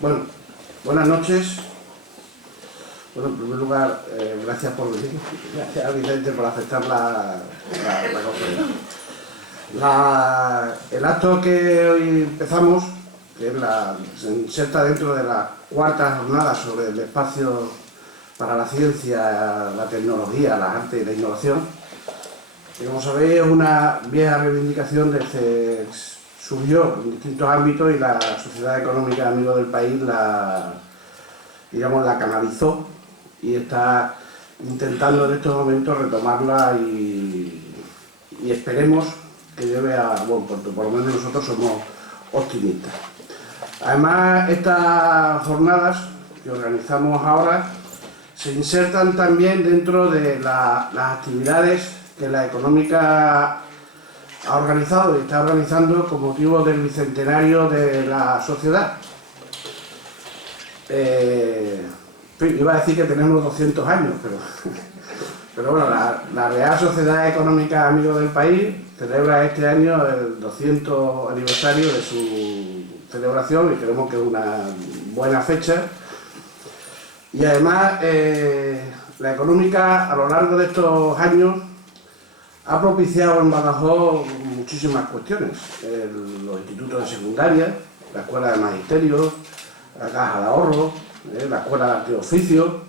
Bueno, buenas noches. Bueno, en primer lugar, gracias por venir. Gracias a Vicente por aceptar la conferencia. El acto que hoy empezamos, que se inserta dentro de la cuarta jornada sobre el espacio para la ciencia, la tecnología, las artes y la innovación, que como sabéis es una vieja reivindicación de que surgió en distintos ámbitos y la Sociedad Económica Amigos del País la canalizó y está intentando en estos momentos retomarla y esperemos que lleve a buen puerto. Por lo menos nosotros somos optimistas. Además, estas jornadas que organizamos ahora se insertan también dentro de las actividades que la Económica ha organizado y está organizando con motivo del bicentenario de la sociedad. Iba a decir que tenemos 200 años, pero bueno, la Real Sociedad Económica Amigos del País celebra este año el 200 aniversario de su celebración y creemos que es una buena fecha. Y además, la Económica a lo largo de estos años ha propiciado en Badajoz muchísimas cuestiones. Los institutos de secundaria, la escuela de magisterio, la caja de ahorro, la escuela de arte y oficio.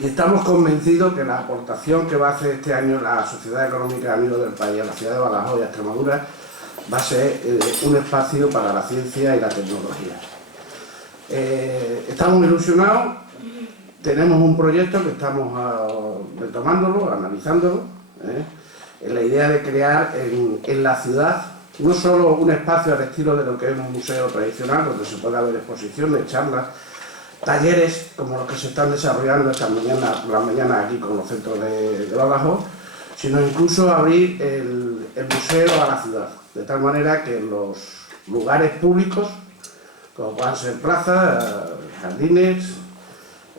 Y estamos convencidos que la aportación que va a hacer este año la Sociedad Económica Amigos del País a la ciudad de Badajoz y a Extremadura va a ser un espacio para la ciencia y la tecnología. Estamos ilusionados, tenemos un proyecto que estamos retomándolo, analizándolo, en la idea de crear en la ciudad no solo un espacio al estilo de lo que es un museo tradicional, donde se puede haber exposiciones, charlas, talleres como los que se están desarrollando esta mañana, por la mañana aquí con los centros de Badajoz, sino incluso abrir el museo a la ciudad, de tal manera que los lugares públicos, como puedan ser plazas, jardines,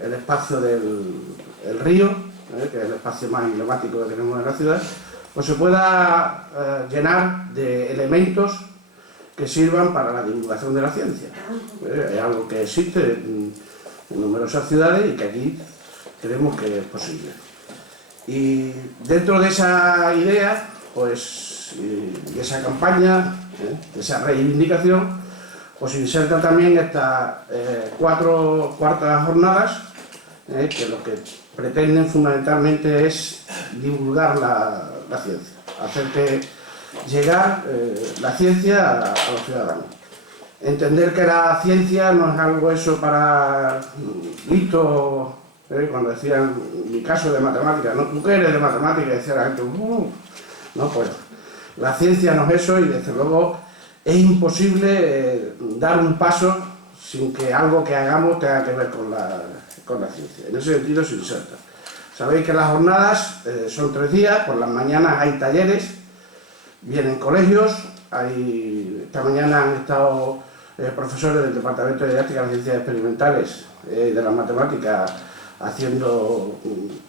el espacio del río, que es el espacio más emblemático que tenemos en la ciudad, pues se pueda llenar de elementos que sirvan para la divulgación de la ciencia. Es algo que existe en numerosas ciudades y que aquí creemos que es posible. Y dentro de esa idea, pues, de esa campaña, de esa reivindicación, pues inserta también estas cuartas jornadas, que lo que pretenden fundamentalmente es divulgar la ciencia, hacer que llegar la ciencia a los ciudadanos. Entender que la ciencia no es algo eso para listos, cuando decían, en mi caso de matemáticas, ¿no? ¿Tú qué eres de matemáticas? Y decía la gente, no, pues la ciencia no es eso y desde luego es imposible dar un paso sin que algo que hagamos tenga que ver con la ciencia. En ese sentido se inserta. Sabéis que las jornadas son 3 días, por las mañanas hay talleres, vienen colegios, esta mañana han estado profesores del Departamento de Didáctica de Ciencias Experimentales de las Matemáticas haciendo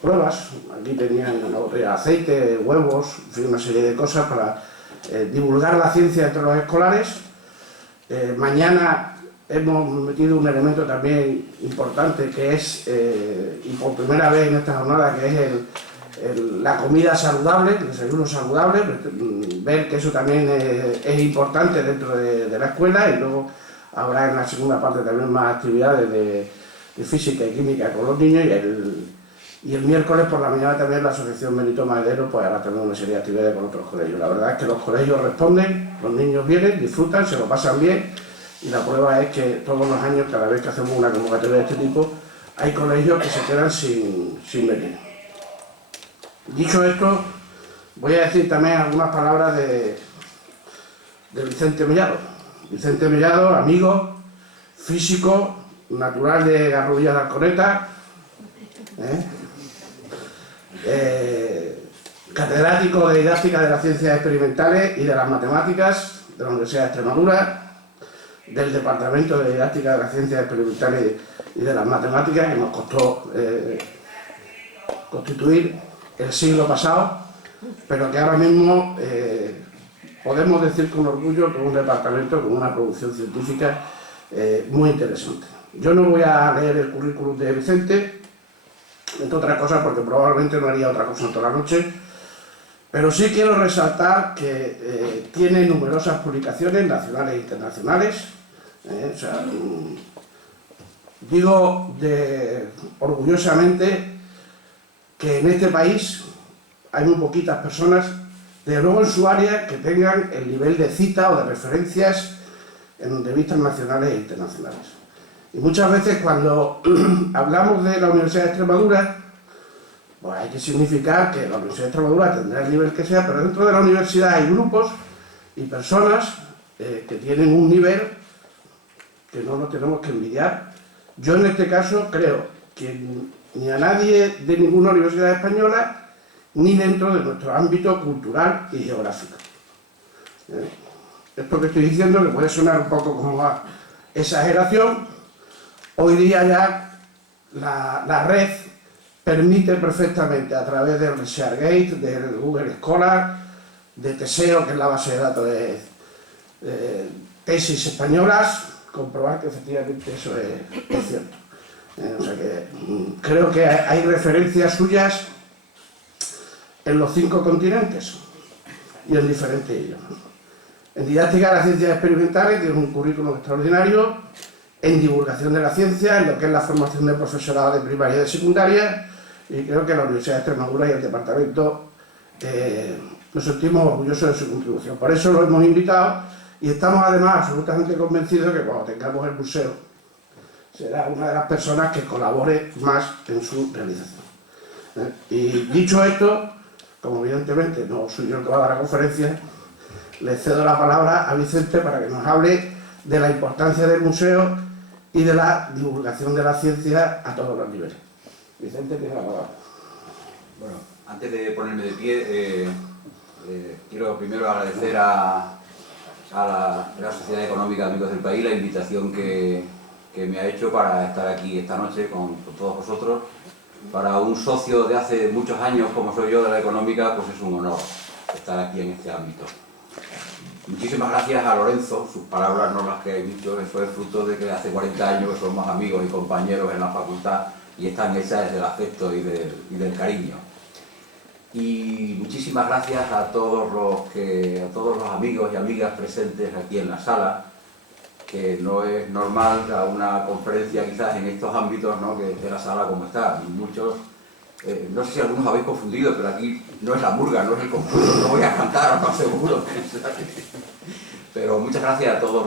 pruebas. Aquí tenían una botella de aceite, huevos, en fin, una serie de cosas para divulgar la ciencia entre los escolares. Mañana hemos metido un elemento también importante que es, y por primera vez en esta jornada, que es la comida saludable, el desayuno saludable, ver que eso también es importante dentro de la escuela, y luego habrá en la segunda parte también más actividades de física y química con los niños, y el miércoles por la mañana también la Asociación Benito Madero pues hará también una serie de actividades con otros colegios. La verdad es que los colegios responden, los niños vienen, disfrutan, se lo pasan bien, y la prueba es que todos los años, cada vez que hacemos una convocatoria de este tipo, hay colegios que se quedan sin venir. Dicho esto, voy a decir también algunas palabras de Vicente Mellado. Vicente Mellado, amigo, físico, natural de Garrubilla de Alcoreta, catedrático de didáctica de las ciencias experimentales y de las matemáticas de la Universidad de Extremadura, del Departamento de Didáctica de las Ciencias Experimentales y de las Matemáticas, que nos costó constituir el siglo pasado, pero que ahora mismo podemos decir con orgullo que es un departamento con una producción científica muy interesante. Yo no voy a leer el currículum de Vicente, entre otras cosas porque probablemente no haría otra cosa en toda la noche, pero sí quiero resaltar que tiene numerosas publicaciones nacionales e internacionales. O sea, digo orgullosamente que en este país hay muy poquitas personas, desde luego en su área, que tengan el nivel de cita o de referencias en revistas nacionales e internacionales. Y muchas veces cuando hablamos de la Universidad de Extremadura, pues hay que significar que la Universidad de Extremadura tendrá el nivel que sea, pero dentro de la universidad hay grupos y personas que tienen un nivel que no nos tenemos que envidiar. Yo en este caso creo que ni a nadie de ninguna universidad española, ni dentro de nuestro ámbito cultural y geográfico. Esto que estoy diciendo, que puede sonar un poco como a exageración, hoy día ya la red permite perfectamente, a través del ResearchGate, del Google Scholar, de Teseo, que es la base de datos de tesis españolas, comprobar que efectivamente eso es cierto. O sea que creo que hay referencias suyas en los 5 continentes y en diferentes idiomas. En didáctica de las ciencias experimentales tiene un currículum extraordinario, en divulgación de la ciencia, en lo que es la formación de profesorado de primaria y de secundaria, y creo que la Universidad de Extremadura y el departamento nos sentimos orgullosos de su contribución. Por eso lo hemos invitado y estamos además absolutamente convencidos que cuando tengamos el museo será una de las personas que colabore más en su realización. Y dicho esto, como evidentemente no soy yo el que va a dar la conferencia, le cedo la palabra a Vicente para que nos hable de la importancia del museo y de la divulgación de la ciencia a todos los niveles. Vicente, tiene la palabra. Bueno, antes de ponerme de pie, quiero primero agradecer a la Real Sociedad Económica de Amigos del País la invitación que me ha hecho para estar aquí esta noche con todos vosotros. Para un socio de hace muchos años, como soy yo, de la Económica, pues es un honor estar aquí en este ámbito. Muchísimas gracias a Lorenzo, sus palabras no las que he dicho, eso es fruto de que hace 40 años que somos amigos y compañeros en la facultad y están hechas desde el afecto y del cariño. Y muchísimas gracias a todos los amigos y amigas presentes aquí en la sala, que no es normal a una conferencia quizás en estos ámbitos, ¿no?, que esté la sala como está. Muchos, no sé si algunos habéis confundido, pero aquí no es la murga, no es el concurso, no voy a cantar, os aseguro. Pero muchas gracias a todos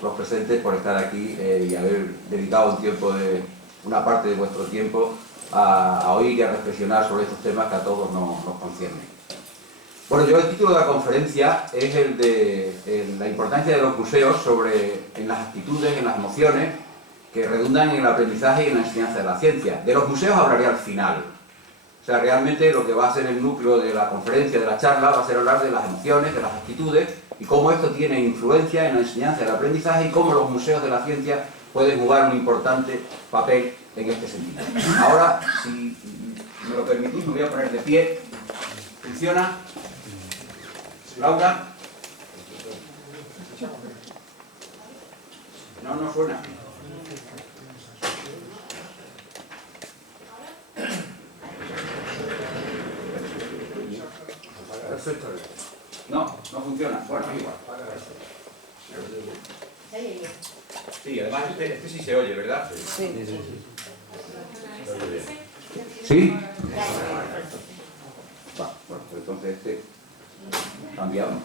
los presentes por estar aquí y haber dedicado una parte de vuestro tiempo a oír y a reflexionar sobre estos temas que a todos nos conciernen. Bueno, el título de la conferencia es el de la importancia de los museos en las actitudes, en las emociones que redundan en el aprendizaje y en la enseñanza de la ciencia. De los museos hablaré al final. O sea, realmente lo que va a ser el núcleo de la conferencia, de la charla, va a ser hablar de las emociones, de las actitudes y cómo esto tiene influencia en la enseñanza y el aprendizaje y cómo los museos de la ciencia pueden jugar un importante papel en este sentido. Ahora, si me lo permitís, me voy a poner de pie. ¿Funciona? Laura. No suena. Perfecto. No funciona. Bueno, igual. Sí, además este sí se oye, ¿verdad? Sí. ¿Sí? Bueno, pues entonces cambiamos.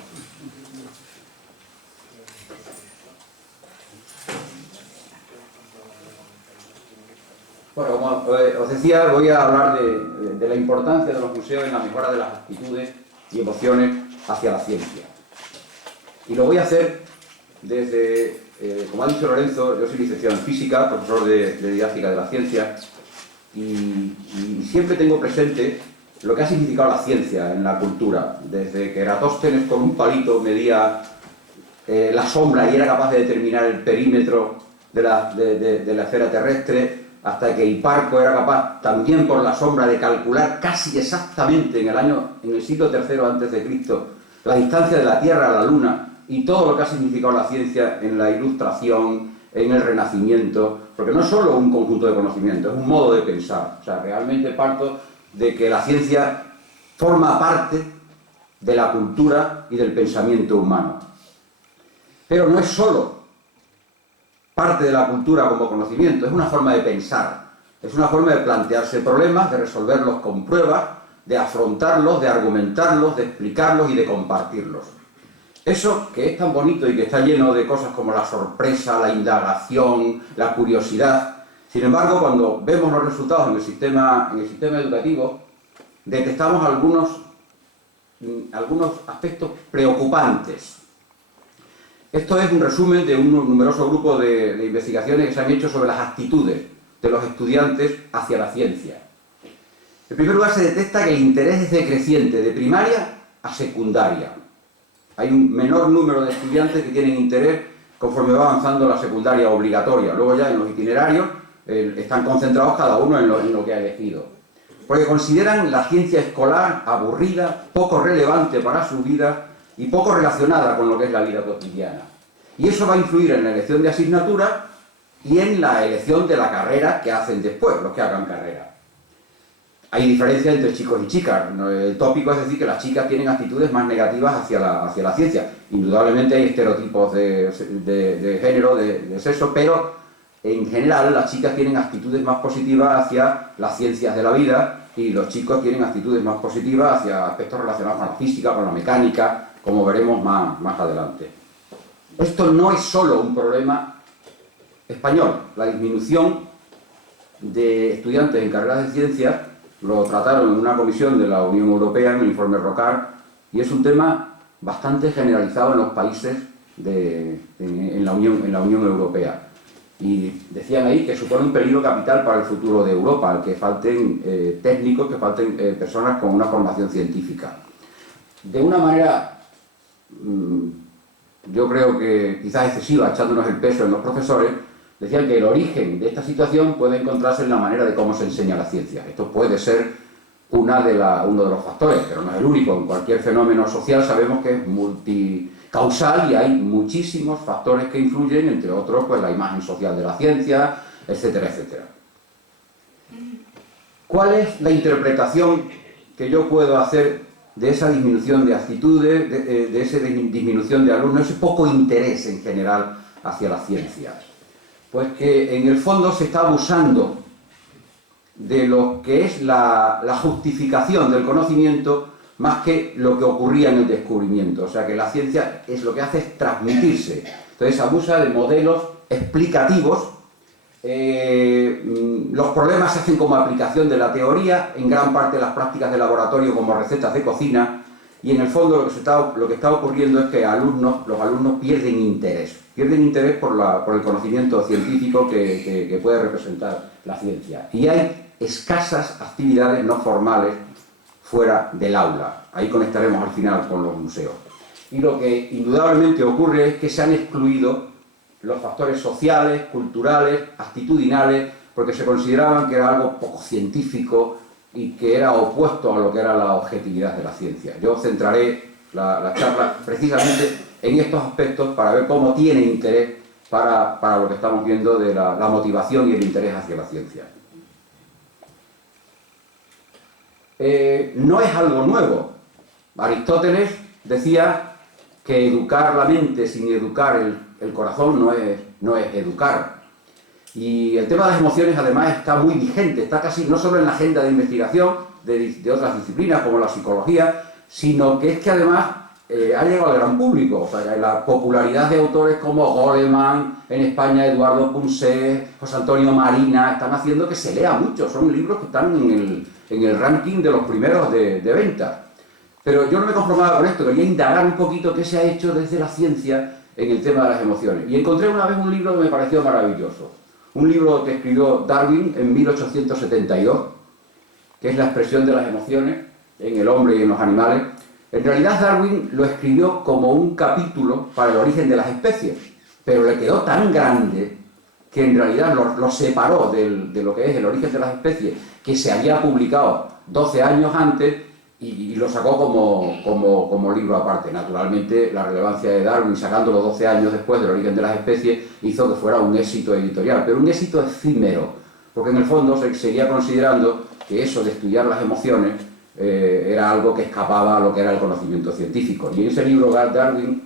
Bueno, como os decía, voy a hablar de la importancia de los museos en la mejora de las actitudes y emociones hacia la ciencia. Y lo voy a hacer desde, como ha dicho Lorenzo, yo soy licenciado en física, profesor de didáctica de la ciencia, y siempre tengo presente lo que ha significado la ciencia en la cultura. Desde que Eratóstenes con un palito medía la sombra y era capaz de determinar el perímetro de la esfera terrestre, hasta que Hiparco era capaz, también por la sombra, de calcular casi exactamente en el siglo III a.C., la distancia de la Tierra a la Luna, y todo lo que ha significado la ciencia en la Ilustración, en el Renacimiento, porque no es solo un conjunto de conocimientos, es un modo de pensar. O sea, realmente parto de que la ciencia forma parte de la cultura y del pensamiento humano. Pero no es solo parte de la cultura como conocimiento, es una forma de pensar, es una forma de plantearse problemas, de resolverlos con pruebas, de afrontarlos, de argumentarlos, de explicarlos y de compartirlos. Eso que es tan bonito y que está lleno de cosas como la sorpresa, la indagación, la curiosidad. Sin embargo, cuando vemos los resultados en el sistema educativo, detectamos algunos aspectos preocupantes. Esto es un resumen de un numeroso grupo de investigaciones que se han hecho sobre las actitudes de los estudiantes hacia la ciencia. En primer lugar, se detecta que el interés es decreciente de primaria a secundaria. Hay un menor número de estudiantes que tienen interés conforme va avanzando la secundaria obligatoria. Luego ya en los itinerarios están concentrados cada uno en lo que ha elegido. Porque consideran la ciencia escolar aburrida, poco relevante para su vida y poco relacionada con lo que es la vida cotidiana. Y eso va a influir en la elección de asignatura y en la elección de la carrera que hacen después, los que hagan carrera. Hay diferencia entre chicos y chicas. El tópico es decir que las chicas tienen actitudes más negativas hacia la ciencia. Indudablemente hay estereotipos de género, de sexo, pero en general las chicas tienen actitudes más positivas hacia las ciencias de la vida y los chicos tienen actitudes más positivas hacia aspectos relacionados con la física, con la mecánica, como veremos más adelante. Esto no es solo un problema español. La disminución de estudiantes en carreras de ciencias lo trataron en una comisión de la Unión Europea, en el informe Rocard, y es un tema bastante generalizado en los países en la Unión Europea. Y decían ahí que supone un peligro capital para el futuro de Europa, el que falten técnicos, que falten personas con una formación científica. De una manera, yo creo que quizás excesiva, echándonos el peso en los profesores, decían que el origen de esta situación puede encontrarse en la manera de cómo se enseña la ciencia. Esto puede ser uno de los factores, pero no es el único. En cualquier fenómeno social sabemos que es multicausal y hay muchísimos factores que influyen, entre otros pues la imagen social de la ciencia, etcétera, etcétera. ¿Cuál es la interpretación que yo puedo hacer de esa disminución de actitudes, de esa disminución de alumnos, ese poco interés en general hacia la ciencia? Pues que en el fondo se está abusando de lo que es la justificación del conocimiento más que lo que ocurría en el descubrimiento. O sea que la ciencia lo que hace es transmitirse. Entonces abusa de modelos explicativos. Los problemas se hacen como aplicación de la teoría, en gran parte las prácticas de laboratorio como recetas de cocina, y en el fondo lo que está ocurriendo es que los alumnos pierden interés por el conocimiento científico que puede representar la ciencia. Y hay escasas actividades no formales fuera del aula. Ahí conectaremos al final con los museos. Y lo que indudablemente ocurre es que se han excluido los factores sociales, culturales, actitudinales, porque se consideraban que era algo poco científico y que era opuesto a lo que era la objetividad de la ciencia. Yo centraré la charla precisamente en estos aspectos para ver cómo tiene interés para lo que estamos viendo de la motivación y el interés hacia la ciencia. No es algo nuevo. Aristóteles decía que educar la mente sin educar el corazón no es educar. Y el tema de las emociones además está muy vigente, está casi no solo en la agenda de investigación de otras disciplinas como la psicología, sino que es que además ha llegado al gran público. O sea, la popularidad de autores como Goleman, en España Eduardo Punset, José Antonio Marina, están haciendo que se lea mucho. Son libros que están en el ranking de los primeros de venta. Pero yo no me conformaba con esto, quería indagar un poquito qué se ha hecho desde la ciencia en el tema de las emociones. Y encontré una vez un libro que me pareció maravilloso. Un libro que escribió Darwin en 1872, que es La expresión de las emociones en el hombre y en los animales. En realidad Darwin lo escribió como un capítulo para el origen de las especies, pero le quedó tan grande que en realidad lo separó de lo que es el origen de las especies, que se había publicado 12 años antes, y lo sacó como libro aparte. Naturalmente, la relevancia de Darwin, sacándolo 12 años después del origen de las especies, hizo que fuera un éxito editorial, pero un éxito efímero, porque en el fondo se seguía considerando que eso de estudiar las emociones era algo que escapaba a lo que era el conocimiento científico. Y en ese libro Darwin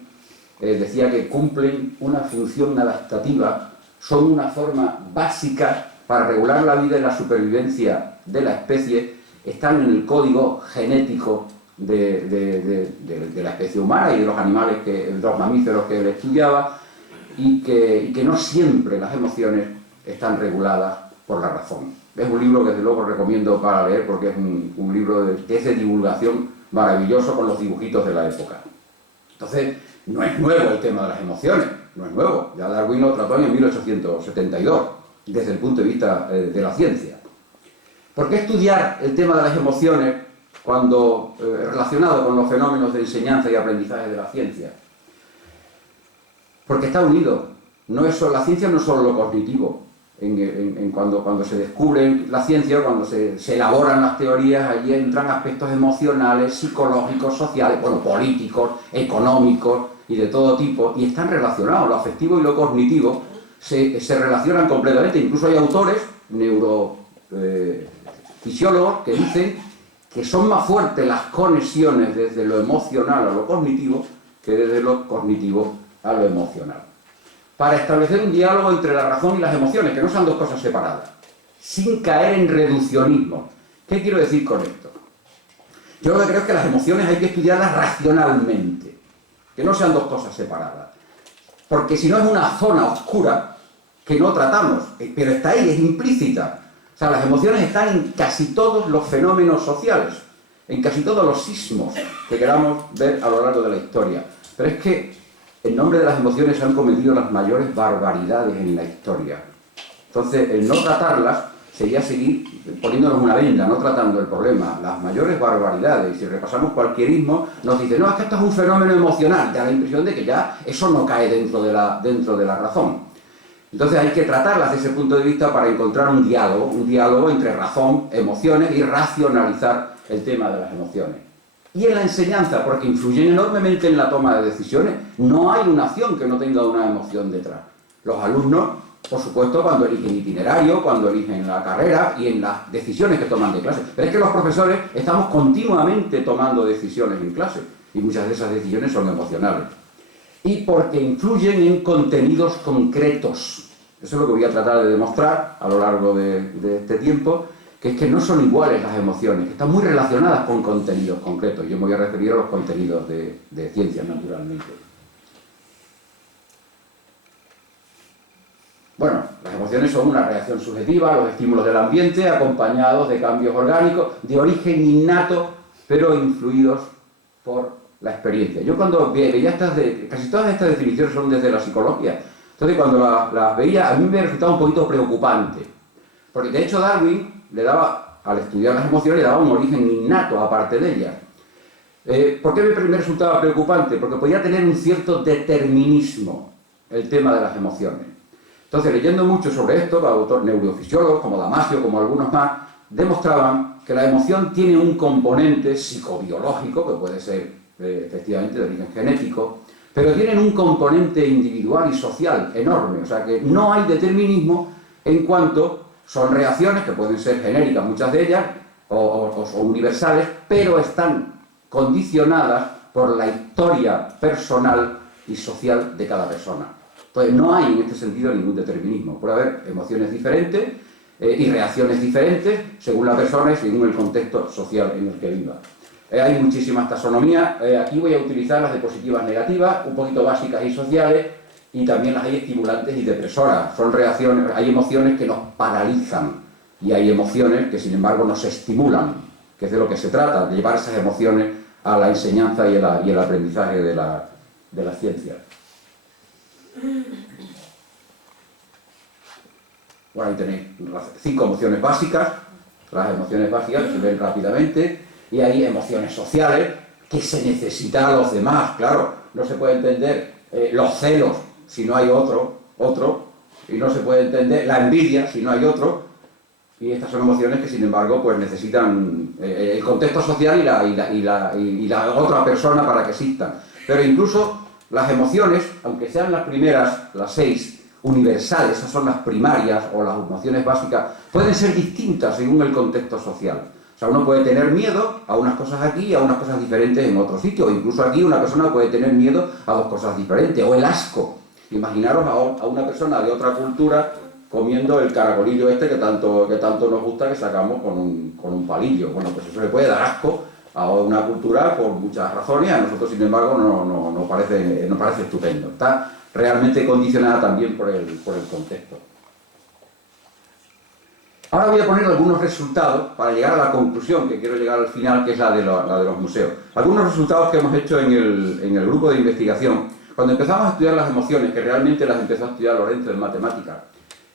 decía que cumplen una función adaptativa, son una forma básica para regular la vida y la supervivencia de la especie, están en el código genético de la especie humana y de los animales, de los mamíferos que él estudiaba, y que no siempre las emociones están reguladas por la razón. Es un libro que desde luego recomiendo para leer, porque es un libro que es de divulgación maravilloso, con los dibujitos de la época. Entonces, no es nuevo el tema de las emociones, no es nuevo. Ya Darwin lo trató en 1872, desde el punto de vista de la ciencia. ¿Por qué estudiar el tema de las emociones relacionado con los fenómenos de enseñanza y aprendizaje de la ciencia? Porque está unido. La ciencia no es solo lo cognitivo. Cuando se descubre la ciencia, cuando se elaboran las teorías, allí entran aspectos emocionales, psicológicos, sociales, políticos, económicos y de todo tipo, y están relacionados. Lo afectivo y lo cognitivo se relacionan completamente. Incluso hay autores, neurofisiólogos, que dicen que son más fuertes las conexiones desde lo emocional a lo cognitivo que desde lo cognitivo a lo emocional, para establecer un diálogo entre la razón y las emociones, que no sean dos cosas separadas, sin caer en reduccionismo. ¿Qué quiero decir con esto? Yo lo que creo es que las emociones hay que estudiarlas racionalmente, que no sean dos cosas separadas, porque si no es una zona oscura que no tratamos, pero está ahí, es implícita. O sea, las emociones están en casi todos los fenómenos sociales, en casi todos los sismos que queramos ver a lo largo de la historia. Pero es que en nombre de las emociones se han cometido las mayores barbaridades en la historia. Entonces, el no tratarlas sería seguir poniéndonos una venda, no tratando el problema. Las mayores barbaridades, y si repasamos cualquier ismo, nos dice, no, es que esto es un fenómeno emocional, da la impresión de que ya eso no cae dentro de la razón. Entonces hay que tratarlas desde ese punto de vista para encontrar un diálogo entre razón, emociones, y racionalizar el tema de las emociones. Y en la enseñanza, porque influyen enormemente en la toma de decisiones, no hay una acción que no tenga una emoción detrás. Los alumnos, por supuesto, cuando eligen itinerario, cuando eligen la carrera y en las decisiones que toman de clase. Pero es que los profesores estamos continuamente tomando decisiones en clase, y muchas de esas decisiones son emocionales. Y porque influyen en contenidos concretos. Eso es lo que voy a tratar de demostrar a lo largo de este tiempo, que es que no son iguales las emociones, que están muy relacionadas con contenidos concretos. Yo me voy a referir a los contenidos de ciencias, naturalmente. Bueno, las emociones son una reacción subjetiva a los estímulos del ambiente, acompañados de cambios orgánicos, de origen innato, pero influidos por la experiencia. Yo cuando veía casi todas estas definiciones son desde la psicología. Entonces cuando las veía, a mí me resultaba un poquito preocupante. Porque de hecho Darwin le daba, al estudiar las emociones, le daba un origen innato aparte de ellas. ¿Por qué me resultaba preocupante? Porque podía tener un cierto determinismo el tema de las emociones. Entonces, leyendo mucho sobre esto, autores neurofisiólogos como Damasio, como algunos más, demostraban que la emoción tiene un componente psicobiológico, que puede ser efectivamente de origen genético, pero tienen un componente individual y social enorme. O sea que no hay determinismo en cuanto son reacciones que pueden ser genéricas, muchas de ellas, o universales, pero están condicionadas por la historia personal y social de cada persona. Entonces no hay en este sentido ningún determinismo. Puede haber emociones diferentes y reacciones diferentes según la persona y según el contexto social en el que viva. Hay muchísimas taxonomías. Aquí voy a utilizar las diapositivas negativas, un poquito básicas y sociales, y también las hay estimulantes y depresoras. Son reacciones, hay emociones que nos paralizan y hay emociones que, sin embargo, nos estimulan, que es de lo que se trata, de llevar esas emociones a la enseñanza y el aprendizaje de la ciencia. Bueno, ahí tenéis 5 emociones básicas, las emociones básicas que se ven rápidamente, y hay emociones sociales que se necesitan a los demás, claro, no se puede entender los celos si no hay otro, y no se puede entender la envidia si no hay otro, y estas son emociones que, sin embargo, pues necesitan el contexto social y la otra persona para que existan. Pero incluso las emociones, aunque sean las primeras, las 6 universales, esas son las primarias o las emociones básicas, pueden ser distintas según el contexto social. O sea, uno puede tener miedo a unas cosas aquí y a unas cosas diferentes en otro sitio. Incluso aquí una persona puede tener miedo a 2 cosas diferentes. O el asco. Imaginaros a una persona de otra cultura comiendo el caracolillo este que tanto nos gusta, que sacamos con un palillo. Bueno, pues eso le puede dar asco a una cultura por muchas razones. A nosotros, sin embargo, no parece estupendo. Está realmente condicionada también por el contexto. Ahora voy a poner algunos resultados para llegar a la conclusión que quiero llegar al final, que es la de los museos. Algunos resultados que hemos hecho en el grupo de investigación. Cuando empezamos a estudiar las emociones, que realmente las empezó a estudiar Lorenzo en matemáticas,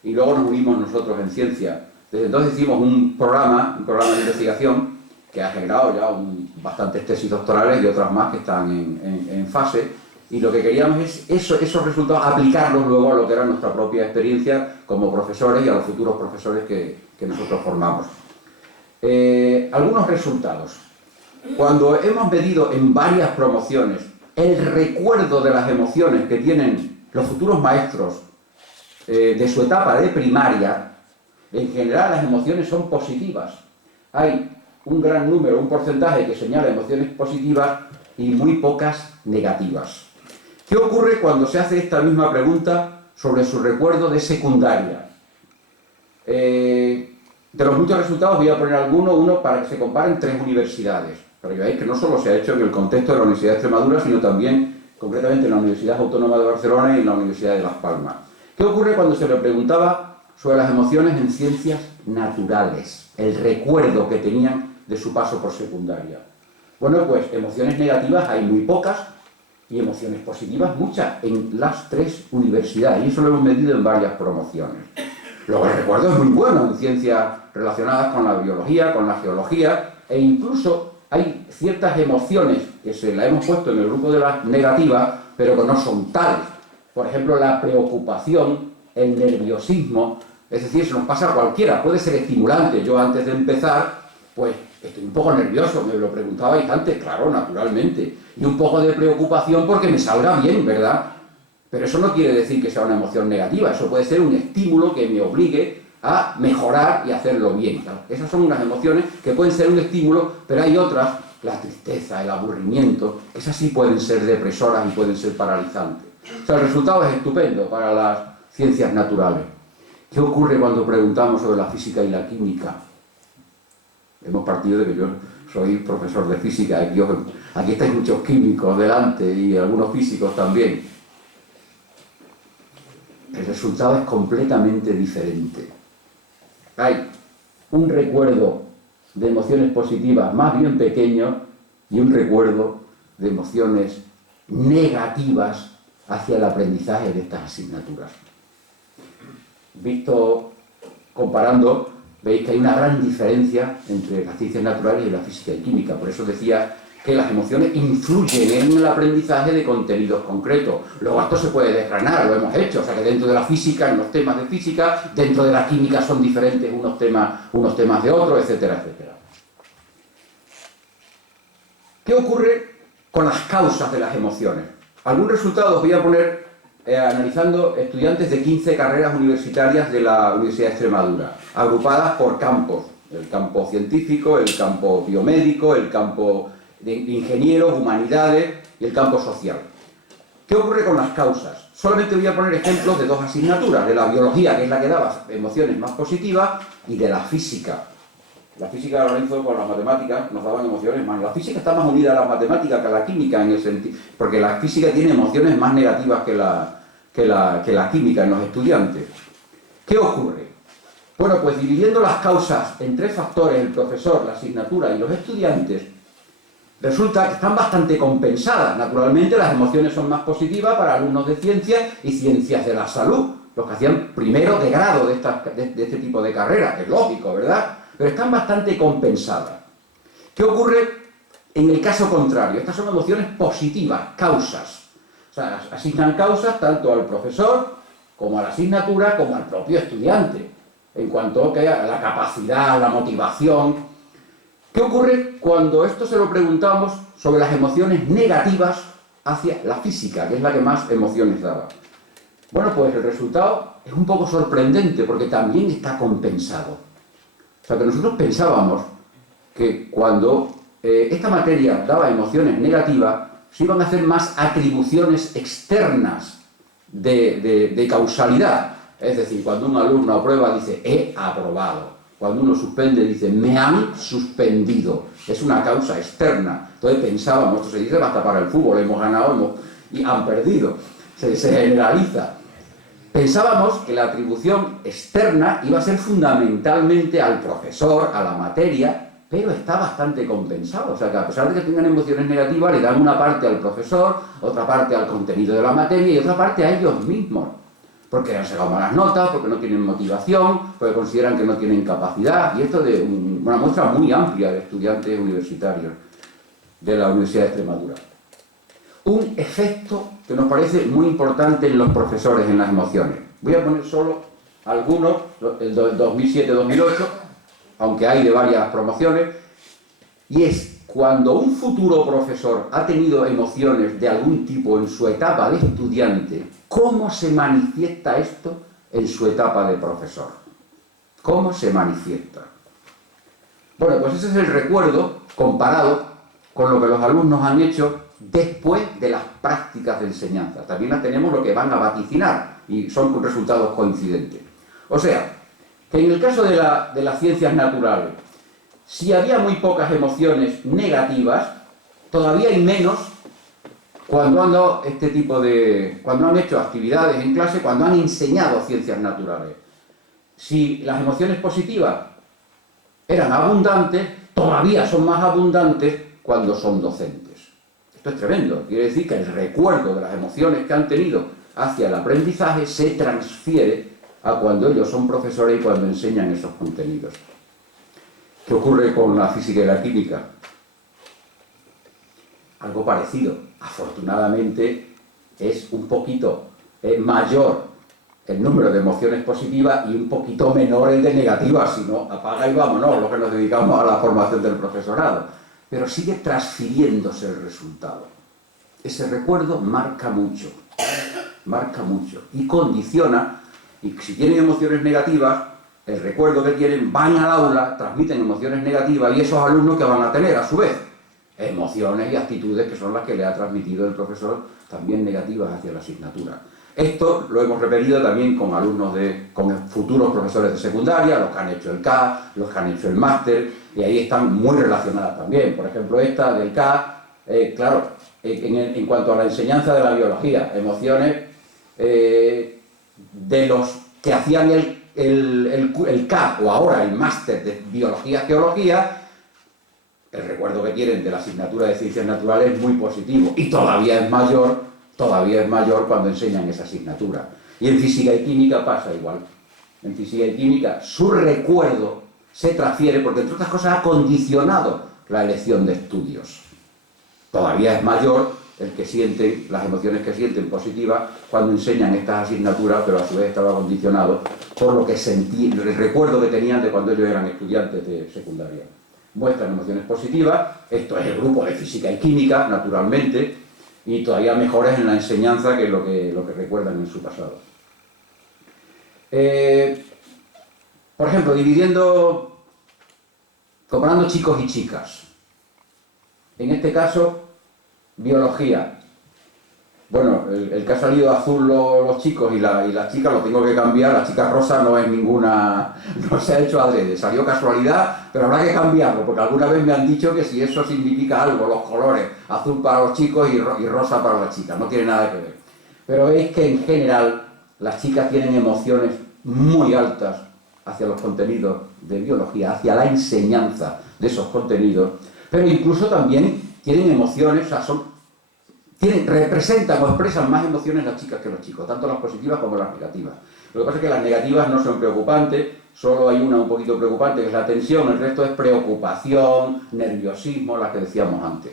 y luego nos unimos nosotros en ciencia, desde entonces hicimos un programa de investigación que ha generado ya bastantes tesis doctorales y otras más que están en fase, y lo que queríamos es esos resultados aplicarlos luego a lo que era nuestra propia experiencia como profesores y a los futuros profesores que nosotros formamos. Algunos resultados. Cuando hemos medido en varias promociones el recuerdo de las emociones que tienen los futuros maestros de su etapa de primaria, en general las emociones son positivas. Hay un gran número, un porcentaje que señala emociones positivas y muy pocas negativas. ¿Qué ocurre cuando se hace esta misma pregunta sobre su recuerdo de secundaria? De los muchos resultados voy a poner uno para que se comparen 3 universidades, para que veáis que no solo se ha hecho en el contexto de la Universidad de Extremadura, sino también concretamente en la Universidad Autónoma de Barcelona y en la Universidad de Las Palmas. ¿Qué ocurre cuando se le preguntaba sobre las emociones en ciencias naturales? El recuerdo que tenían de su paso por secundaria. Bueno, pues emociones negativas hay muy pocas y emociones positivas muchas en las 3 universidades, y eso lo hemos medido en varias promociones. Luego el recuerdo es muy bueno en ciencias relacionadas con la biología, con la geología, e incluso hay ciertas emociones que se las hemos puesto en el grupo de las negativas, pero que no son tales. Por ejemplo, la preocupación, el nerviosismo, es decir, se nos pasa a cualquiera, puede ser estimulante. Yo antes de empezar, pues estoy un poco nervioso, me lo preguntabais antes, claro, naturalmente, y un poco de preocupación porque me salga bien, ¿verdad? Pero eso no quiere decir que sea una emoción negativa, eso puede ser un estímulo que me obligue a mejorar y hacerlo bien, ¿no? Esas son unas emociones que pueden ser un estímulo, pero hay otras, la tristeza, el aburrimiento, esas sí pueden ser depresoras y pueden ser paralizantes. O sea, el resultado es estupendo para las ciencias naturales. ¿Qué ocurre cuando preguntamos sobre la física y la química? Hemos partido de que yo soy profesor de física, aquí estáis muchos químicos delante y algunos físicos también. El resultado es completamente diferente. Hay un recuerdo de emociones positivas más bien pequeño y un recuerdo de emociones negativas hacia el aprendizaje de estas asignaturas. Visto, comparando, veis que hay una gran diferencia entre las ciencias naturales y la física y química. Por eso decía que las emociones influyen en el aprendizaje de contenidos concretos. Luego esto se puede desgranar, lo hemos hecho. O sea que dentro de la física, en los temas de física, dentro de la química son diferentes unos temas de otros, etcétera, etcétera. ¿Qué ocurre con las causas de las emociones? Algún resultado os voy a poner analizando estudiantes de 15 carreras universitarias de la Universidad de Extremadura, agrupadas por campos: el campo científico, el campo biomédico, el campo de ingenieros, humanidades y el campo social. ¿Qué ocurre con las causas? Solamente voy a poner ejemplos de 2 asignaturas, de la biología, que es la que daba emociones más positivas, y de la física. la física de Lorenzo con las matemáticas nos daban emociones más. La física está más unida a las matemáticas que a la química, en el sentido, porque la física tiene emociones más negativas que la química en los estudiantes. ¿Qué ocurre? Bueno, pues dividiendo las causas en 3 factores, el profesor, la asignatura y los estudiantes, resulta que están bastante compensadas. Naturalmente las emociones son más positivas para alumnos de ciencias y ciencias de la salud, los que hacían primero de grado de este tipo de carrera, es lógico, ¿verdad? Pero están bastante compensadas. ¿Qué ocurre en el caso contrario? Estas son emociones positivas, causas. O sea, asignan causas tanto al profesor como a la asignatura como al propio estudiante, en cuanto a la capacidad, la motivación. ¿Qué ocurre cuando esto se lo preguntamos sobre las emociones negativas hacia la física, que es la que más emociones daba? Bueno, pues el resultado es un poco sorprendente porque también está compensado. O sea, que nosotros pensábamos que cuando esta materia daba emociones negativas, se iban a hacer más atribuciones externas de causalidad. Es decir, cuando un alumno aprueba dice he aprobado. Cuando uno suspende dice me han suspendido. Es una causa externa. Entonces pensábamos, esto se dice hasta para el fútbol, hemos ganado y han perdido. Se generaliza. Pensábamos que la atribución externa iba a ser fundamentalmente al profesor, a la materia, pero está bastante compensado. O sea que a pesar de que tengan emociones negativas, le dan una parte al profesor, otra parte al contenido de la materia y otra parte a ellos mismos. Porque han sacado malas notas, porque no tienen motivación, porque consideran que no tienen capacidad. Y esto de una muestra muy amplia de estudiantes universitarios de la Universidad de Extremadura. Un efecto que nos parece muy importante en los profesores en las emociones. Voy a poner solo algunos, el 2007-2008, aunque hay de varias promociones, y es cuando un futuro profesor ha tenido emociones de algún tipo en su etapa de estudiante, ¿cómo se manifiesta esto en su etapa de profesor? ¿Cómo se manifiesta? Bueno, pues ese es el recuerdo comparado con lo que los alumnos han hecho después de las prácticas de enseñanza. También las tenemos lo que van a vaticinar y son resultados coincidentes. O sea, que en el caso de las ciencias naturales, si había muy pocas emociones negativas, todavía hay menos cuando han dado cuando han hecho actividades en clase, cuando han enseñado ciencias naturales. Si las emociones positivas eran abundantes, todavía son más abundantes cuando son docentes. Esto es tremendo. Quiere decir que el recuerdo de las emociones que han tenido hacia el aprendizaje se transfiere a cuando ellos son profesores y cuando enseñan esos contenidos. ¿Qué ocurre con la física y la química? Algo parecido. Afortunadamente es un poquito mayor el número de emociones positivas y un poquito menor el de negativas, si no, apaga y vámonos, los que nos dedicamos a la formación del profesorado. Pero sigue transfiriéndose el resultado. Ese recuerdo marca mucho y condiciona, y si tienen emociones negativas, el recuerdo que tienen, van al aula, transmiten emociones negativas y esos alumnos que van a tener a su vez emociones y actitudes que son las que le ha transmitido el profesor, también negativas hacia la asignatura. Esto lo hemos repetido también con alumnos con futuros profesores de secundaria, los que han hecho el K, los que han hecho el máster, y ahí están muy relacionadas también. Por ejemplo, esta del K, claro, en cuanto a la enseñanza de la biología, emociones de los que hacían el K o ahora el máster de biología-geología, el recuerdo que tienen de la asignatura de ciencias naturales es muy positivo y todavía es mayor cuando enseñan esa asignatura. Y en física y química pasa igual. En física y química su recuerdo se transfiere porque, entre otras cosas, ha condicionado la elección de estudios. Todavía es mayor el que sienten, las emociones que sienten positivas cuando enseñan estas asignaturas, pero a su vez estaba condicionado por lo que sentían, el recuerdo que tenían de cuando ellos eran estudiantes de secundaria. Muestran emociones positivas, esto es el grupo de física y química, naturalmente, y todavía mejores en la enseñanza que lo que recuerdan en su pasado. Por ejemplo, comparando chicos y chicas. En este caso, biología. Bueno, el que ha salido azul los chicos y la chica lo tengo que cambiar. La chica rosa no es ninguna, no se ha hecho adrede, salió casualidad, pero habrá que cambiarlo, porque alguna vez me han dicho que si eso significa algo, los colores, azul para los chicos y rosa para las chicas, no tiene nada que ver. Pero veis que en general las chicas tienen emociones muy altas hacia los contenidos de biología, hacia la enseñanza de esos contenidos, pero incluso también tienen emociones, o sea, representan o expresan más emociones las chicas que los chicos, tanto las positivas como las negativas. Lo que pasa es que las negativas no son preocupantes, solo hay una un poquito preocupante, que es la tensión, el resto es preocupación, nerviosismo, las que decíamos antes.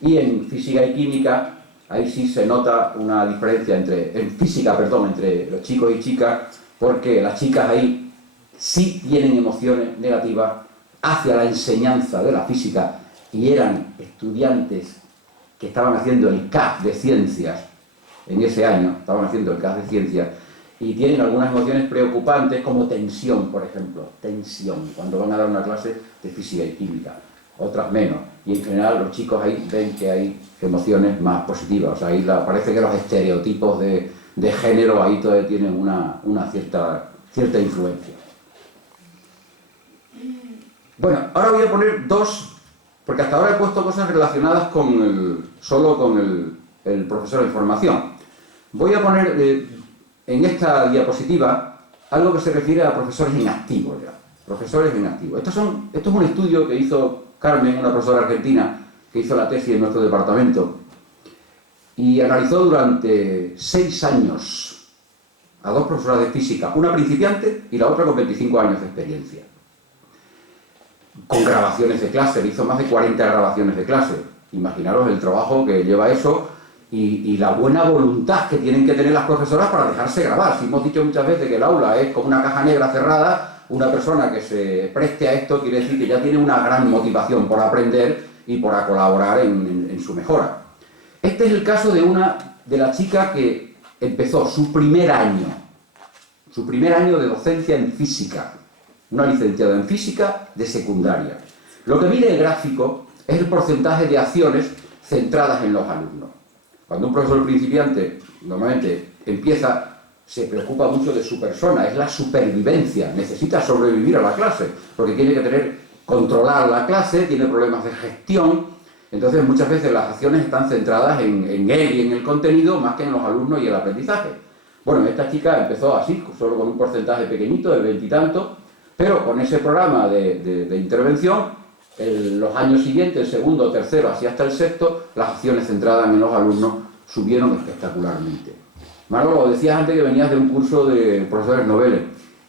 Y en física y química, ahí sí se nota una diferencia entre los chicos y chicas, porque las chicas ahí sí tienen emociones negativas hacia la enseñanza de la física y eran estudiantes que estaban haciendo el CAF de Ciencias en ese año, estaban haciendo el CAF de Ciencias, y tienen algunas emociones preocupantes como tensión, por ejemplo, tensión, cuando van a dar una clase de física y química, otras menos, y en general los chicos ahí ven que hay emociones más positivas, o sea, ahí parece que los estereotipos de género ahí todavía tienen una cierta influencia. Bueno, ahora voy a poner dos, porque hasta ahora he puesto cosas relacionadas solo con el profesor de formación. Voy a poner en esta diapositiva algo que se refiere a profesores en activo ya. Profesores en activo. Esto es un estudio que hizo Carmen, una profesora argentina, que hizo la tesis en nuestro departamento, y analizó durante 6 años a 2 profesoras de física, una principiante y la otra con 25 años de experiencia. Con grabaciones de clase, le hizo más de 40 grabaciones de clase. Imaginaros el trabajo que lleva eso y la buena voluntad que tienen que tener las profesoras para dejarse grabar. Si hemos dicho muchas veces que el aula es como una caja negra cerrada, una persona que se preste a esto quiere decir que ya tiene una gran motivación por aprender y por colaborar en su mejora. Este es el caso de la chica que empezó su primer año de docencia en física. Una licenciada en física de secundaria. Lo que mide el gráfico es el porcentaje de acciones centradas en los alumnos. Cuando un profesor principiante normalmente empieza, se preocupa mucho de su persona, es la supervivencia, necesita sobrevivir a la clase, porque tiene que controlar la clase, tiene problemas de gestión, entonces muchas veces las acciones están centradas en él y en el contenido más que en los alumnos y el aprendizaje. Bueno, esta chica empezó así, solo con un porcentaje pequeñito, de 20 y tanto, pero con ese programa de intervención, los años siguientes, el segundo, tercero, así hasta el sexto, las acciones centradas en los alumnos subieron espectacularmente. Manolo, decías antes que venías de un curso de profesores noveles.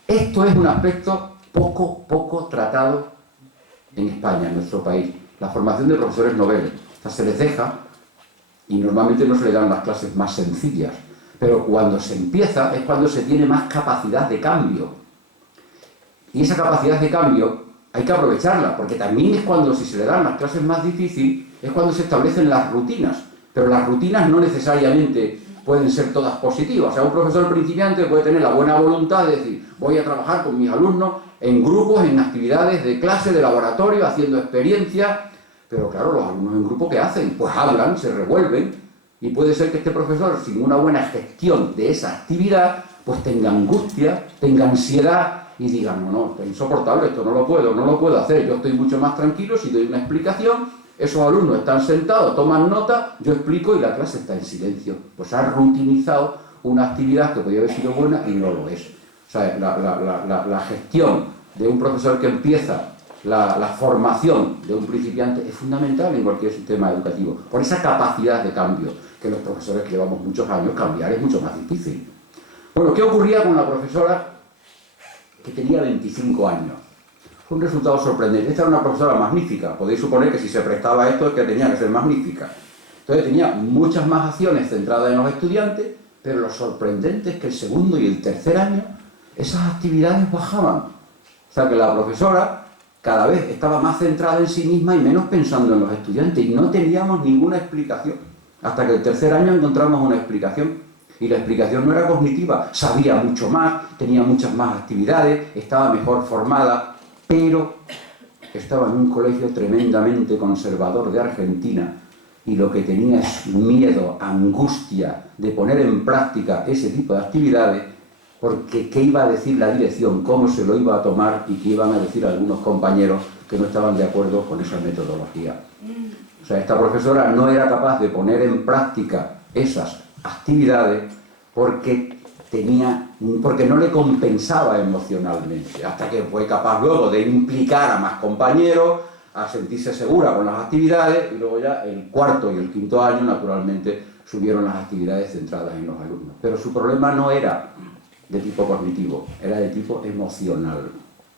Esto es un aspecto poco tratado en España, en nuestro país. La formación de profesores noveles. O sea, se les deja y normalmente no se les dan las clases más sencillas. Pero cuando se empieza es cuando se tiene más capacidad de cambio. Y esa capacidad de cambio hay que aprovecharla, porque también es cuando, si se le dan las clases más difíciles, es cuando se establecen las rutinas. Pero las rutinas no necesariamente pueden ser todas positivas. O sea, un profesor principiante puede tener la buena voluntad de decir, voy a trabajar con mis alumnos en grupos, en actividades de clase, de laboratorio, haciendo experiencias. Pero claro, los alumnos en grupo, ¿qué hacen? Pues hablan, se revuelven, y puede ser que este profesor, sin una buena gestión de esa actividad, pues tenga angustia, tenga ansiedad, y digan, no, es insoportable, esto no lo puedo hacer, yo estoy mucho más tranquilo si doy una explicación, esos alumnos están sentados, toman nota, yo explico y la clase está en silencio. Pues ha rutinizado una actividad que podría haber sido buena y no lo es. O sea, la gestión de un profesor que empieza, la formación de un principiante es fundamental en cualquier sistema educativo, por esa capacidad de cambio que los profesores que llevamos muchos años, cambiar es mucho más difícil. Bueno, ¿qué ocurría con la profesora que tenía 25 años? Fue un resultado sorprendente. Esta era una profesora magnífica. Podéis suponer que si se prestaba a esto es que tenía que ser magnífica. Entonces tenía muchas más acciones centradas en los estudiantes, pero lo sorprendente es que el segundo y el tercer año esas actividades bajaban. O sea que la profesora cada vez estaba más centrada en sí misma y menos pensando en los estudiantes, y no teníamos ninguna explicación. Hasta que el tercer año encontramos una explicación. Y la explicación no era cognitiva, sabía mucho más, tenía muchas más actividades, estaba mejor formada, pero estaba en un colegio tremendamente conservador de Argentina, y lo que tenía es miedo, angustia de poner en práctica ese tipo de actividades, porque qué iba a decir la dirección, cómo se lo iba a tomar y qué iban a decir algunos compañeros que no estaban de acuerdo con esa metodología. O sea, esta profesora no era capaz de poner en práctica esas actividades porque no le compensaba emocionalmente, hasta que fue capaz luego de implicar a más compañeros, a sentirse segura con las actividades, y luego ya el cuarto y el quinto año, naturalmente, subieron las actividades centradas en los alumnos. Pero su problema no era de tipo cognitivo, era de tipo emocional.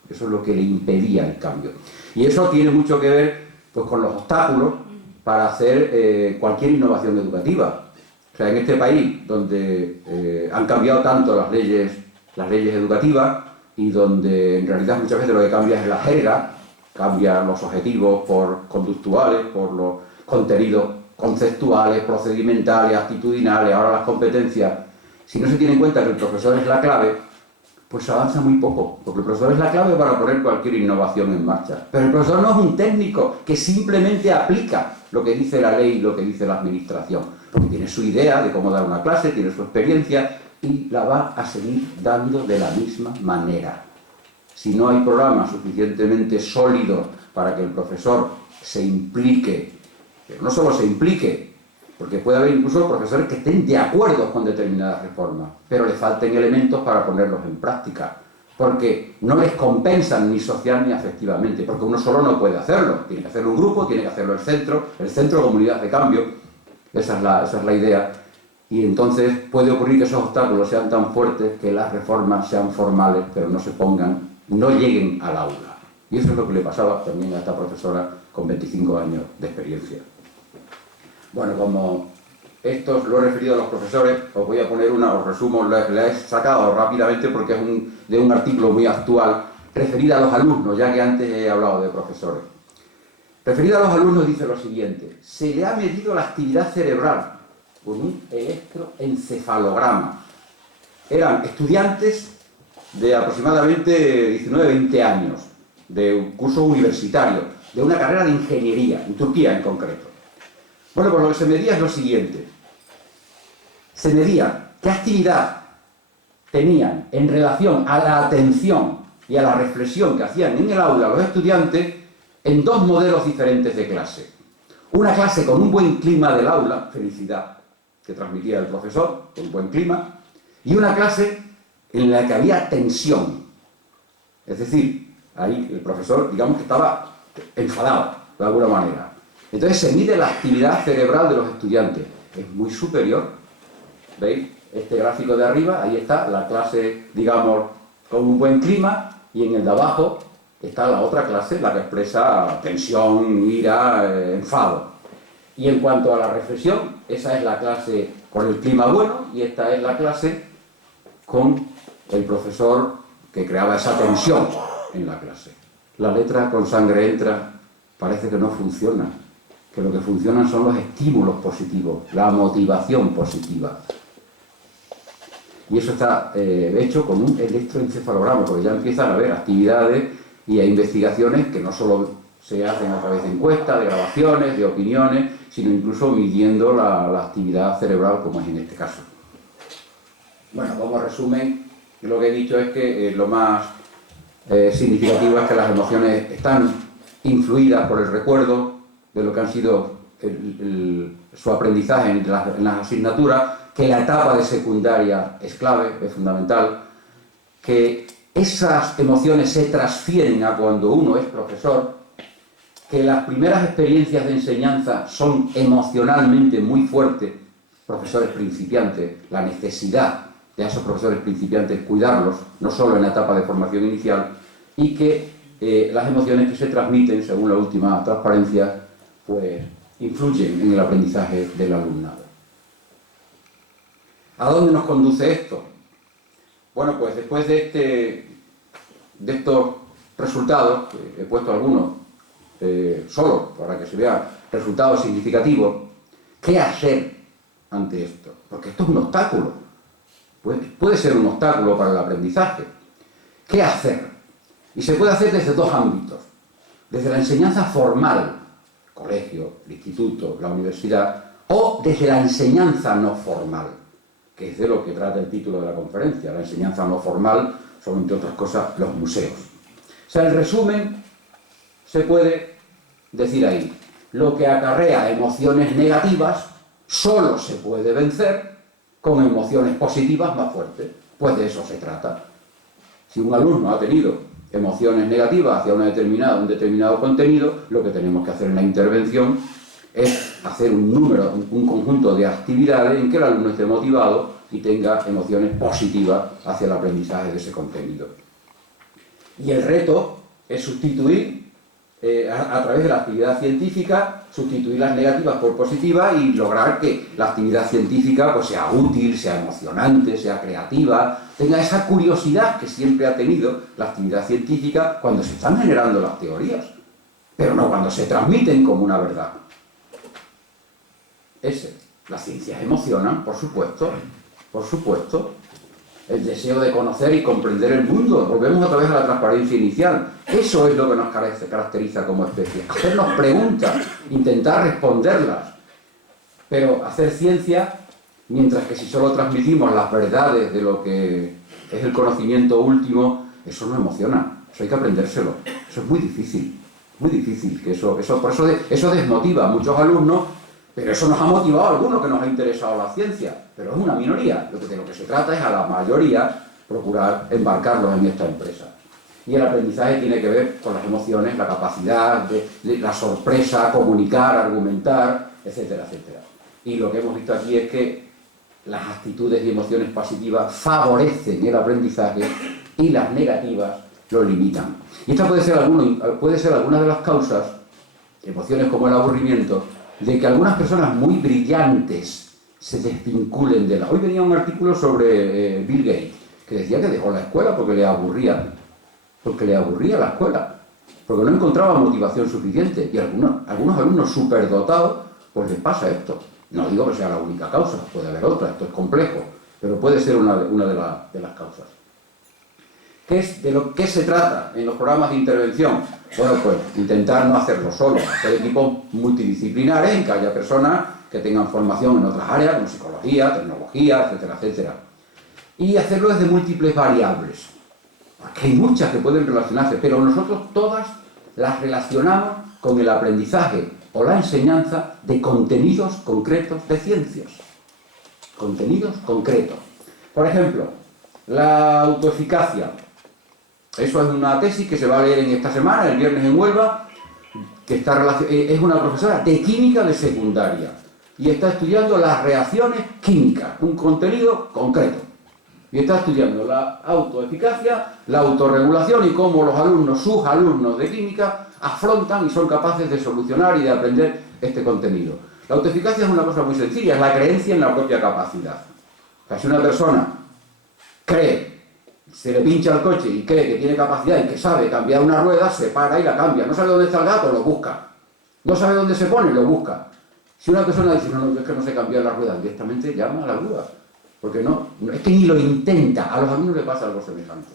Eso es lo que le impedía el cambio. Y eso tiene mucho que ver pues, con los obstáculos para hacer cualquier innovación educativa. O sea, en este país, donde han cambiado tanto las leyes educativas y donde en realidad muchas veces lo que cambia es la jerga, cambian los objetivos por conductuales, por los contenidos conceptuales, procedimentales, actitudinales, ahora las competencias. Si no se tiene en cuenta que el profesor es la clave, pues se avanza muy poco, porque el profesor es la clave para poner cualquier innovación en marcha. Pero el profesor no es un técnico que simplemente aplica lo que dice la ley y lo que dice la administración, porque tiene su idea de cómo dar una clase, tiene su experiencia y la va a seguir dando de la misma manera. Si no hay programas suficientemente sólidos para que el profesor se implique, pero no solo se implique, porque puede haber incluso profesores que estén de acuerdo con determinadas reformas, pero le falten elementos para ponerlos en práctica, porque no les compensan ni social ni afectivamente, porque uno solo no puede hacerlo, tiene que hacerlo un grupo, tiene que hacerlo el centro comunidad de cambio, esa es la idea, y entonces puede ocurrir que esos obstáculos sean tan fuertes que las reformas sean formales, pero no lleguen al aula. Y eso es lo que le pasaba también a esta profesora con 25 años de experiencia. Bueno, como esto lo he referido a los profesores, os voy a poner os resumo, la he sacado rápidamente porque es de un artículo muy actual, referido a los alumnos, ya que antes he hablado de profesores. Referido a los alumnos dice lo siguiente: se le ha medido la actividad cerebral con un electroencefalograma. Eran estudiantes de aproximadamente 19-20 años, de un curso universitario, de una carrera de ingeniería, en Turquía en concreto. Bueno, pues lo que se medía es lo siguiente. Se medía qué actividad tenían en relación a la atención y a la reflexión que hacían en el aula los estudiantes en dos modelos diferentes de clase. Una clase con un buen clima del aula, felicidad, que transmitía el profesor, con un buen clima, y una clase en la que había tensión. Es decir, ahí el profesor, digamos que estaba enfadado, de alguna manera. Entonces se mide la actividad cerebral de los estudiantes. Es muy superior. ¿Veis? Este gráfico de arriba, ahí está la clase, digamos, con un buen clima, y en el de abajo está la otra clase, la que expresa tensión, ira, enfado. Y en cuanto a la reflexión, esa es la clase con el clima bueno, y esta es la clase con el profesor que creaba esa tensión en la clase. La letra con sangre entra, parece que no funciona, que lo que funcionan son los estímulos positivos, la motivación positiva. Y eso está hecho con un electroencefalograma, porque ya empiezan a haber actividades y investigaciones que no solo se hacen a través de encuestas, de grabaciones, de opiniones, sino incluso midiendo la actividad cerebral, como es en este caso. Bueno, como resumen, lo que he dicho es que lo más significativo es que las emociones están influidas por el recuerdo de lo que han sido su aprendizaje en las asignaturas, que la etapa de secundaria es clave, es fundamental, que esas emociones se transfieren a cuando uno es profesor, que las primeras experiencias de enseñanza son emocionalmente muy fuertes, profesores principiantes, la necesidad de esos profesores principiantes cuidarlos, no solo en la etapa de formación inicial, y que las emociones que se transmiten, según la última transparencia, pues influyen en el aprendizaje del alumnado. ¿A dónde nos conduce esto? Bueno, pues después de estos resultados, he puesto algunos solo para que se vean resultados significativos, ¿qué hacer ante esto? Porque esto es un obstáculo, puede ser un obstáculo para el aprendizaje. ¿Qué hacer? Y se puede hacer desde dos ámbitos. Desde la enseñanza formal, colegio, el instituto, la universidad, o desde la enseñanza no formal, que es de lo que trata el título de la conferencia. La enseñanza no formal son, entre otras cosas, los museos. O sea, en resumen, se puede decir ahí, lo que acarrea emociones negativas solo se puede vencer con emociones positivas más fuertes. Pues de eso se trata. Si un alumno ha tenido emociones negativas hacia un determinado contenido, lo que tenemos que hacer en la intervención es hacer un conjunto de actividades en que el alumno esté motivado y tenga emociones positivas hacia el aprendizaje de ese contenido. Y el reto es sustituir, a través de la actividad científica, sustituir las negativas por positivas y lograr que la actividad científica pues, sea útil, sea emocionante, sea creativa, tenga esa curiosidad que siempre ha tenido la actividad científica cuando se están generando las teorías, pero no cuando se transmiten como una verdad. Las ciencias emocionan, por supuesto, el deseo de conocer y comprender el mundo. Volvemos otra vez a la transparencia inicial. Eso es lo que nos caracteriza como especie. Hacernos preguntas, intentar responderlas. Pero hacer ciencia, mientras que si solo transmitimos las verdades de lo que es el conocimiento último, eso no emociona. Eso hay que aprendérselo. Eso es muy difícil. Muy difícil. Por eso desmotiva a muchos alumnos. Pero eso nos ha motivado a algunos que nos ha interesado la ciencia, pero es una minoría. De lo que se trata es a la mayoría procurar embarcarlos en esta empresa. Y el aprendizaje tiene que ver con las emociones, la capacidad de la sorpresa, comunicar, argumentar, etcétera, etcétera. Y lo que hemos visto aquí es que las actitudes y emociones positivas favorecen el aprendizaje y las negativas lo limitan. Y esta puede ser alguna de las causas, emociones como el aburrimiento, de que algunas personas muy brillantes se desvinculen de la... Hoy venía un artículo sobre Bill Gates, que decía que dejó la escuela porque le aburría la escuela, porque no encontraba motivación suficiente, y algunos alumnos superdotados, pues les pasa esto. No digo que sea la única causa, puede haber otra, esto es complejo, pero puede ser una de las causas. ¿De lo que se trata en los programas de intervención? Bueno, pues intentar no hacerlo solo, hacer equipos multidisciplinares en que haya personas que tengan formación en otras áreas, como psicología, tecnología, etcétera, etcétera. Y hacerlo desde múltiples variables, porque hay muchas que pueden relacionarse, pero nosotros todas las relacionamos con el aprendizaje o la enseñanza de contenidos concretos de ciencias. Contenidos concretos. Por ejemplo, la autoeficacia. Eso es una tesis que se va a leer en esta semana, el viernes en Huelva, que es una profesora de química de secundaria y está estudiando las reacciones químicas, un contenido concreto. Y está estudiando la autoeficacia, la autorregulación y cómo sus alumnos de química, afrontan y son capaces de solucionar y de aprender este contenido. La autoeficacia es una cosa muy sencilla, es la creencia en la propia capacidad. O sea, si una persona se le pincha el coche y cree que tiene capacidad y que sabe cambiar una rueda, se para y la cambia. No sabe dónde está el gato, lo busca. No sabe dónde se pone, lo busca. Si una persona dice, no, es que no sé cambiar la rueda, directamente llama a la grúa. Porque es que ni lo intenta. A los alumnos le pasa algo semejante.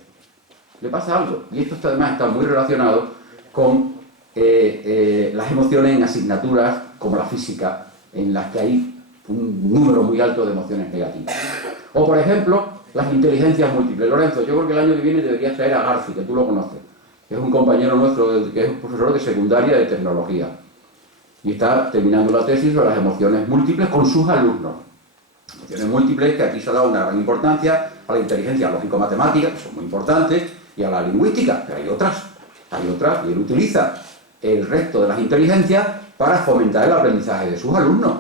Le pasa algo. Y esto además está muy relacionado con las emociones en asignaturas como la física, en las que hay un número muy alto de emociones negativas. O, por ejemplo, las inteligencias múltiples. Lorenzo, yo creo que el año que viene deberías traer a Garci, que tú lo conoces, que es un compañero nuestro, que es un profesor de secundaria de tecnología. Y está terminando la tesis sobre las emociones múltiples con sus alumnos. Emociones múltiples, que aquí se ha dado una gran importancia a la inteligencia lógico-matemática, que son muy importantes, y a la lingüística, pero hay otras, y él utiliza el resto de las inteligencias para fomentar el aprendizaje de sus alumnos.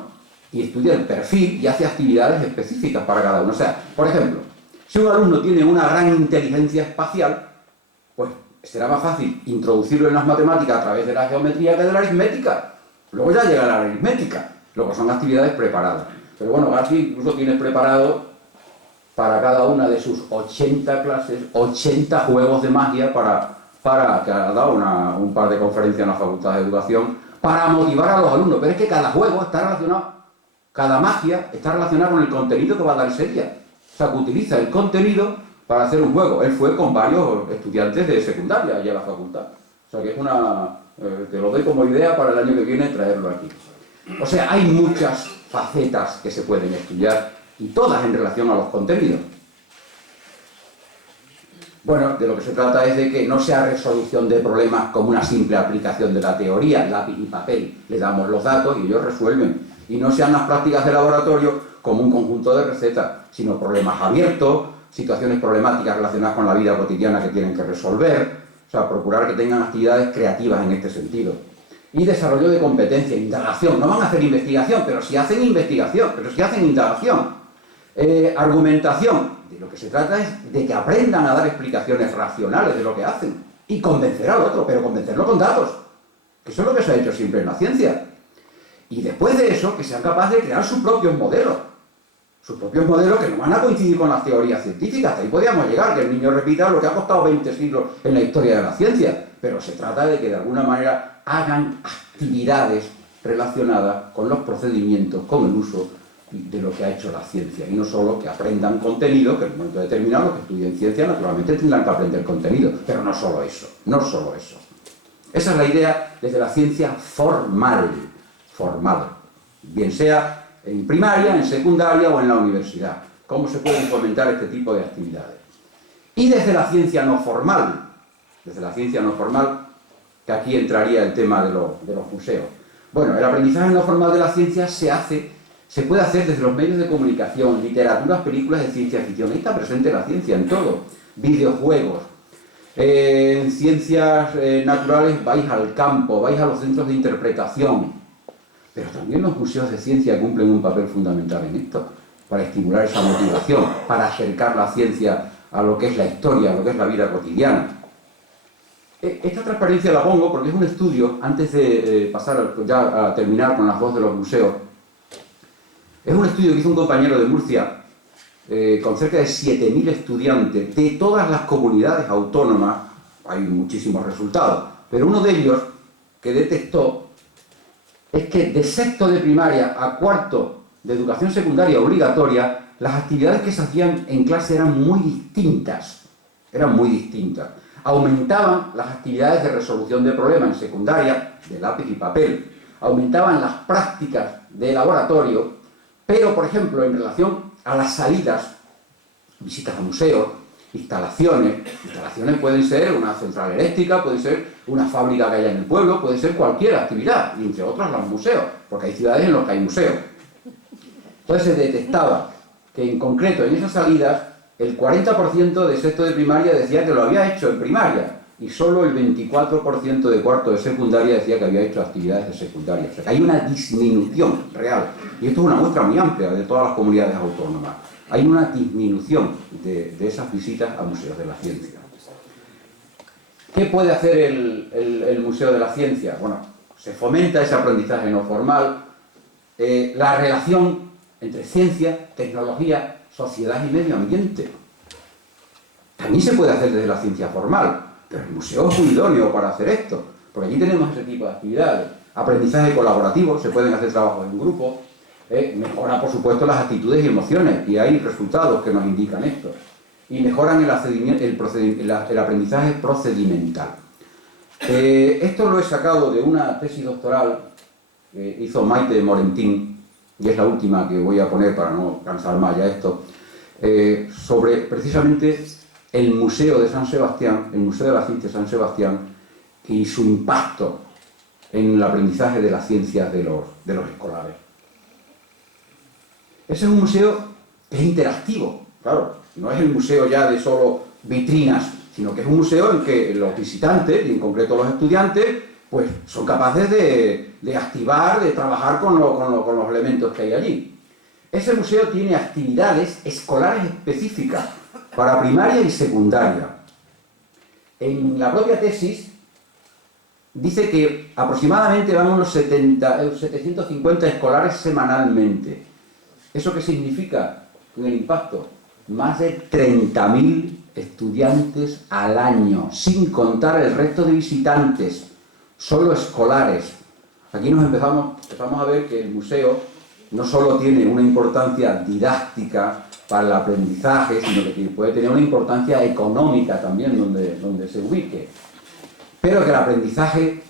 Y estudia el perfil y hace actividades específicas para cada uno. O sea, por ejemplo, si un alumno tiene una gran inteligencia espacial, pues será más fácil introducirlo en las matemáticas a través de la geometría que de la aritmética. Luego ya llega la aritmética. Luego son actividades preparadas. Pero bueno, García incluso tiene preparado para cada una de sus 80 clases, 80 juegos de magia para que ha dado un par de conferencias en la Facultad de Educación para motivar a los alumnos. Pero es que cada juego está relacionado, cada magia está relacionada con el contenido que va a dar ese día. O sea, que utiliza el contenido para hacer un juego. Él fue con varios estudiantes de secundaria allá a la facultad. O sea, que es Te lo doy como idea para el año que viene traerlo aquí. O sea, hay muchas facetas que se pueden estudiar y todas en relación a los contenidos. Bueno, de lo que se trata es de que no sea resolución de problemas como una simple aplicación de la teoría, lápiz y papel, le damos los datos y ellos resuelven. Y no sean las prácticas de laboratorio como un conjunto de recetas, sino problemas abiertos, situaciones problemáticas relacionadas con la vida cotidiana que tienen que resolver, o sea, procurar que tengan actividades creativas en este sentido. Y desarrollo de competencia, indagación. No van a hacer investigación, pero sí hacen investigación, pero sí hacen indagación. Argumentación. De lo que se trata es de que aprendan a dar explicaciones racionales de lo que hacen y convencer al otro, pero convencerlo con datos, que eso es lo que se ha hecho siempre en la ciencia. Y después de eso, que sean capaces de crear sus propios modelos que no van a coincidir con las teorías científicas. Hasta ahí podíamos llegar, que el niño repita lo que ha costado 20 siglos en la historia de la ciencia, pero se trata de que de alguna manera hagan actividades relacionadas con los procedimientos, con el uso de lo que ha hecho la ciencia, y no solo que aprendan contenido, que en un momento determinado los que estudien ciencia naturalmente tendrán que aprender contenido, pero no solo eso, no solo eso. Esa es la idea desde la ciencia formal, bien sea en primaria, en secundaria o en la universidad, cómo se pueden fomentar este tipo de actividades. Y desde la ciencia no formal, que aquí entraría el tema de los museos. Bueno, el aprendizaje no formal de la ciencia se puede hacer desde los medios de comunicación, literaturas, películas de ciencia ficción. Ahí está presente la ciencia en todo. Videojuegos. En ciencias naturales vais al campo, vais a los centros de interpretación. Pero también los museos de ciencia cumplen un papel fundamental en esto, para estimular esa motivación, para acercar la ciencia a lo que es la historia, a lo que es la vida cotidiana. Esta transparencia la pongo porque es un estudio, antes de pasar ya a terminar con las dos de los museos. Es un estudio que hizo un compañero de Murcia con cerca de 7.000 estudiantes de todas las comunidades autónomas. Hay muchísimos resultados, pero uno de ellos que detectó es que de sexto de primaria a cuarto de educación secundaria obligatoria, las actividades que se hacían en clase eran muy distintas. Aumentaban las actividades de resolución de problemas en secundaria, de lápiz y papel. Aumentaban las prácticas de laboratorio. Pero, por ejemplo, en relación a las salidas, visitas a museos, instalaciones pueden ser una central eléctrica, puede ser una fábrica que haya en el pueblo, puede ser cualquier actividad, y entre otras los museos, porque hay ciudades en las que hay museos. Entonces se detectaba que en concreto en esas salidas el 40% de sexto de primaria decía que lo había hecho en primaria, y solo el 24% de cuarto de secundaria decía que había hecho actividades de secundaria. O sea, que hay una disminución real. Y esto es una muestra muy amplia de todas las comunidades autónomas. Hay una disminución de esas visitas a museos de la ciencia. ¿Qué puede hacer el Museo de la Ciencia? Bueno, se fomenta ese aprendizaje no formal, la relación entre ciencia, tecnología, sociedad y medio ambiente. También se puede hacer desde la ciencia formal. Pero el museo es muy idóneo para hacer esto, porque aquí tenemos ese tipo de actividades. Aprendizaje colaborativo, se pueden hacer trabajos en grupo, mejora, por supuesto, las actitudes y emociones, y hay resultados que nos indican esto. Y mejoran el aprendizaje procedimental. Esto lo he sacado de una tesis doctoral que hizo Maite Morentín, y es la última que voy a poner para no cansar más ya esto, sobre precisamente el Museo de San Sebastián, el Museo de la Ciencia de San Sebastián, y su impacto en el aprendizaje de las ciencias de los escolares. Ese es un museo que es interactivo, claro, no es el museo ya de solo vitrinas, sino que es un museo en que los visitantes, y en concreto los estudiantes, pues son capaces de activar, de trabajar con los elementos que hay allí. Ese museo tiene actividades escolares específicas para primaria y secundaria. En la propia tesis dice que aproximadamente van unos 750 escolares semanalmente. ¿Eso qué significa en el impacto? Más de 30.000 estudiantes al año, sin contar el resto de visitantes, solo escolares. Aquí empezamos a ver que el museo no solo tiene una importancia didáctica para el aprendizaje, sino que puede tener una importancia económica también donde se ubique. Pero que el aprendizaje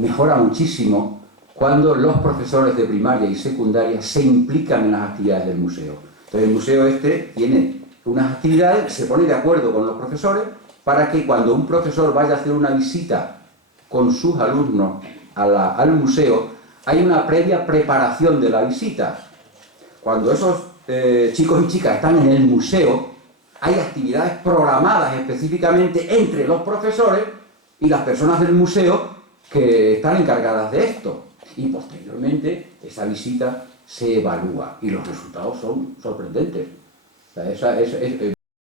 mejora muchísimo cuando los profesores de primaria y secundaria se implican en las actividades del museo. Entonces el museo este tiene unas actividades, se pone de acuerdo con los profesores para que cuando un profesor vaya a hacer una visita con sus alumnos al museo, hay una previa preparación de la visita. Cuando esos chicos y chicas están en el museo, hay actividades programadas específicamente entre los profesores y las personas del museo que están encargadas de esto. Y posteriormente esa visita se evalúa y los resultados son sorprendentes. O sea,